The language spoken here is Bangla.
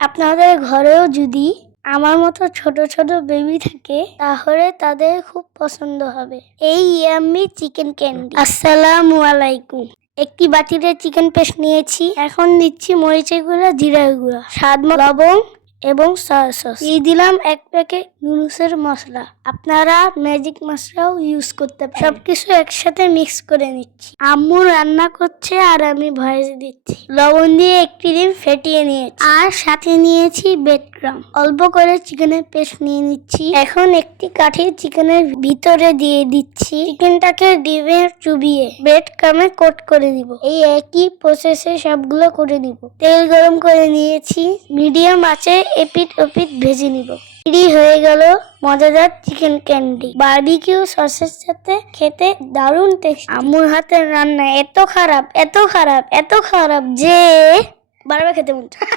আপনাদের ঘরেও যদি আমার মতো ছোট ছোট বেবি থাকে তাহলে তাদের খুব পছন্দ হবে এই ইয়াম্মি চিকেন ক্যান্ডি। আসসালামু আলাইকুম। একটি বাটিতে চিকেন পেস্ট নিয়েছি। এখন দিচ্ছি মরিচের গুঁড়া, জিরার গুঁড়া, স্বাদ মতো লবণ এবং সয়া সস। দিয়ে দিলাম 1 প্যাকেট নুডলসের মশলা। আপনারা ম্যাজিক মশলাও ইউজ করতে পারেন। সবকিছু একসাথে মিক্স করে নিচ্ছি। আম্মু রান্না করছে আর আমি ভয়েস দিচ্ছি। লবণ দিয়ে একটি ডিম ফেটিয়ে নিয়েছি আর সাথে নিয়েছি ব্রেড ক্রাম্ব। অল্প করে চিকেনের পেস্ট নিয়ে নিচ্ছি। এখন একটি কাঠি চিকেনের ভিতরে দিয়ে দিচ্ছি। চিকেনটাকে ডিমে চুবিয়ে ব্রেড ক্রাম্বে কোট করে দিব। এই একই প্রসেসে সবগুলো করে নিব। তেল গরম করে নিয়েছি। মিডিয়াম আঁচে এপিট ওপিট ভেজে নিব। রেডি হয়ে গেল মজাদার চিকেন ক্যান্ডি। বারবিকিউ সসের সাথে খেতে দারুণ টেস্টি। আম্মুর হাতের রান্না এত খারাপ যে বারবার খেতে মন চায়।